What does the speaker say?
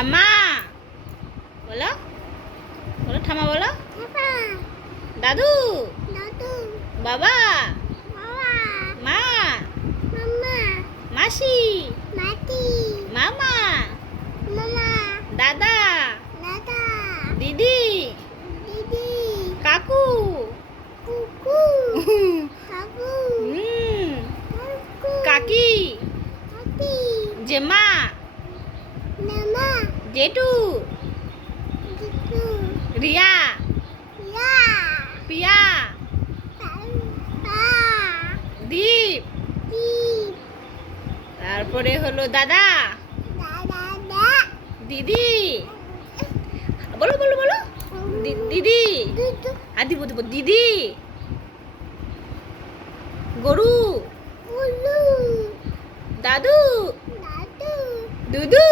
ঠাম্মা বলো, বলো ঠাম্মা বলো। দাদু, বাবা, মা, মাসি, মামা, দাদা, দিদি, কাকু, কাকি, জেমা, জেঠু, রিয়া, পিয়া, দীপ, তারপরে হলো দাদা, দিদি, বলো বলো বলো, দিদি, আর দিব দিব দিদি, গরু, দাদু, দুদু।